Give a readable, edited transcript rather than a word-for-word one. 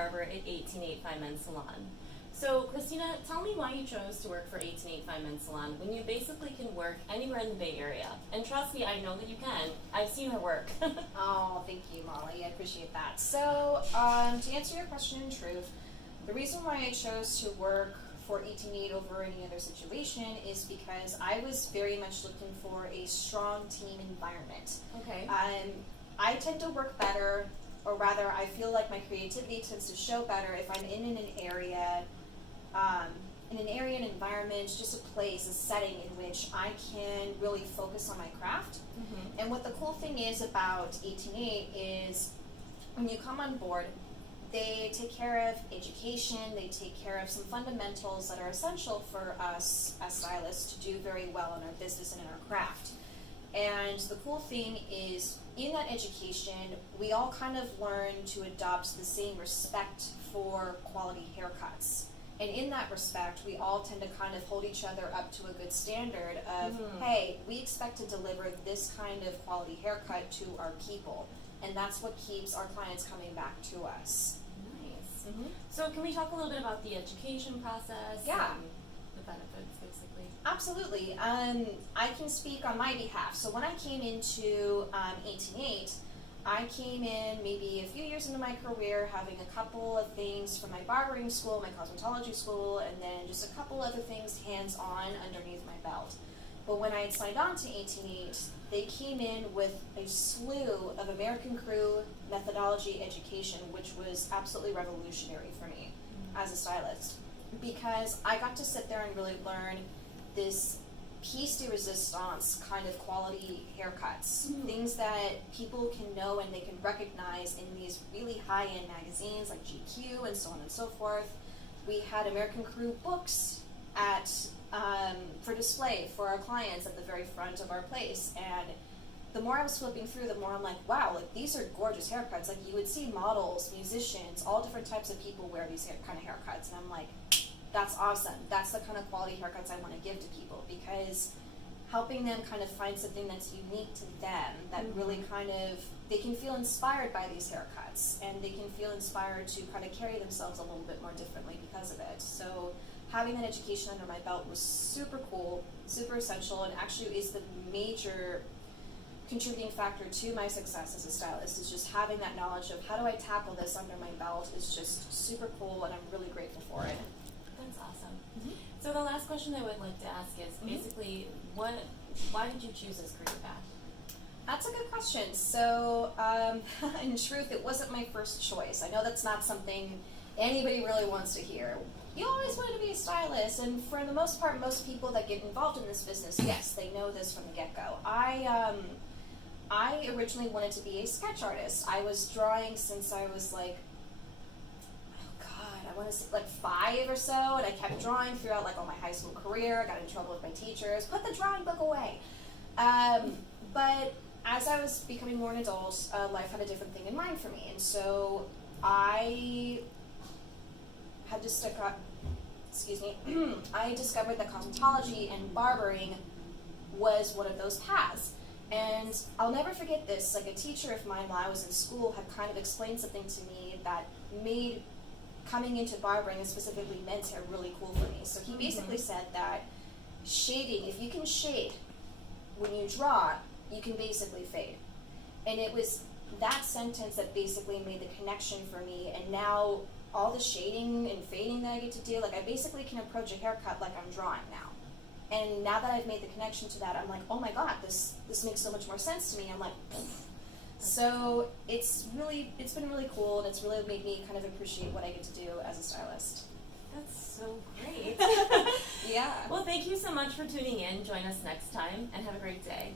barber at 1885 Men's Salon. So, Christina, tell me why you chose to work for 1885 Men's Salon when you basically can work anywhere in the Bay Area. And trust me, I know that you can. I've seen her work. Oh, thank you, Molly. I appreciate that. So, to answer your question in truth, the reason why I chose to work for 1888 over any other situation is because I was very much looking for a strong team environment. Okay. I tend to work better, or rather, I feel like my creativity tends to show better if I'm in an area, an environment, just a place, a setting in which I can really focus on my craft. Mm-hmm. And what the cool thing is about 1888 is when you come on board, they take care of education, they take care of some fundamentals that are essential for us as stylists to do very well in our business and in our craft. And the cool thing is, in that education, we all kind of learn to adopt the same respect for quality haircuts. And in that respect, we all tend to kind of hold each other up to a good standard of, hey, we expect to deliver this kind of quality haircut to our people. And that's what keeps our clients coming back to us. Nice. Mm-hmm. So can we talk a little bit about the education process? Yeah. And the benefits, basically. Absolutely. I can speak on my behalf. So when I came into 1888, I came in maybe a few years into my career having a couple of things from my barbering school, my cosmetology school, and then just a couple other things hands-on underneath my belt. But when I had signed on to 1888, they came in with a slew of American Crew methodology education, which was absolutely revolutionary for me as a stylist, because I got to sit there and really learn this piece de resistance kind of quality haircuts, things that people can know and they can recognize in these really high-end magazines like GQ and so on and so forth. We had American Crew books at for display for our clients at the very front of our place, and the more I was flipping through, the more I'm like, wow, like these are gorgeous haircuts. Like you would see models, musicians, all different types of people wear these kind of haircuts, and I'm like, that's awesome. That's the kind of quality haircuts I want to give to people, because helping them kind of find something that's unique to them, that really kind of, they can feel inspired by these haircuts, and they can feel inspired to kind of carry themselves a little bit more differently because of it. So having that education under my belt was super cool, super essential, and actually is the major contributing factor to my success as a stylist, is just having that knowledge of how do I tackle this under my belt is just super cool, and I'm really grateful for it. That's awesome. So the last question I would like to ask is basically, why did you choose this career path? That's a good question. So, in truth, it wasn't my first choice. I know that's not something anybody really wants to hear. You always wanted to be a stylist, and for the most part, most people that get involved in this business, yes, they know this from the get-go. I originally wanted to be a sketch artist. I was drawing since I was like, I want to say like 5 or so, and I kept drawing throughout like all my high school career. I got in trouble with my teachers, put the drawing book away. But as I was becoming more an adult, life had a different thing in mind for me, and so I had to stick up, I discovered that cosmetology and barbering was one of those paths. And I'll never forget this, like a teacher of mine while I was in school had kind of explained something to me that made coming into barbering, and specifically men's hair, really cool for me. So he basically said that shading, if you can shade when you draw, you can basically fade. And it was that sentence that basically made the connection for me, and now all the shading and fading that I get to do, like I basically can approach a haircut like I'm drawing now. And now that I've made the connection to that, I'm like, oh my god, this makes so much more sense to me. I'm like, pfft. So it's been really cool, and it's really made me kind of appreciate what I get to do as a stylist. That's so great. Yeah. Well, thank you so much for tuning in. Join us next time, and have a great day.